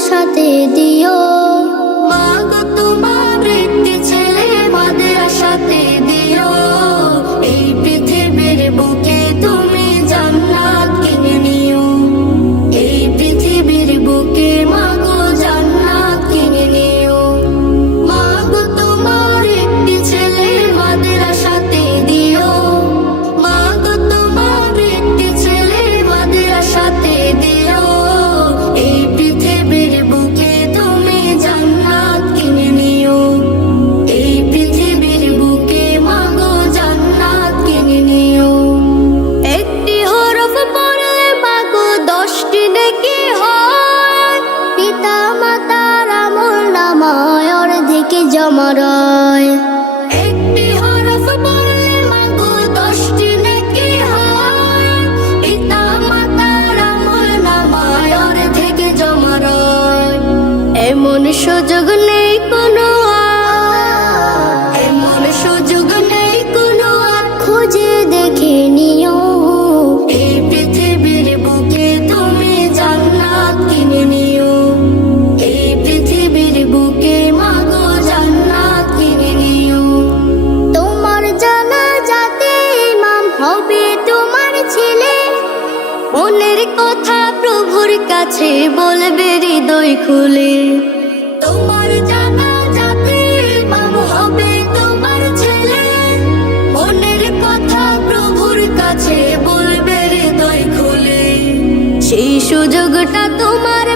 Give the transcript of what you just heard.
আশাতে দিও। মাগো তোমার একটি ছেলে মাদের আশাতে দিও। এই পৃথিবীর বুকে তুমি জান্নাত কিনে নিও। এই পৃথিবীর বুকে মাগো জান্নাত কিনে নিও। মাগো তোমার একটি ছেলে মাদের আশাতে দিও। মাগো তোমার একটি ছেলে মাদের আশাতে দিও। এই পৃথিবীর বুকে তুমি জান্নাত কিনে নিও। এই পৃথিবীর বুকে মাগো জান্নাত কিনে নিও। একটি হরফ পড়লে মাগো 10টি নেকি হয়। পিতা মাতার আমলনামায় অর্ধেকে জমা রয়। একটি হরফ পড়লে মাগো 10টি নেকি হয়। পিতা মাতার আমলনামায় অর্ধেকে জমা রয়। এমন সুযোগ নেই কোনো আর, এমন সুযোগ নেই কোনো আর, খুঁজে দেখে নিও। এই পৃথিবীর বুকে তুমি জান্নাত কিনে নিও। এই পৃথিবীর বুকে মাগো জান্নাত কিনে নিও। তোমার জানাজাতে ইমাম হবে তোমার ছেলে। মনের কথা প্রভুর কাছে বলবে হৃদয় খুলে। তোমার জানাজাতে ইমাম হবে তোমার ছেলে। মনের কথা প্রভুর কাছে বলবে হৃদয় খুলে। সেই সুযোগটা তোমার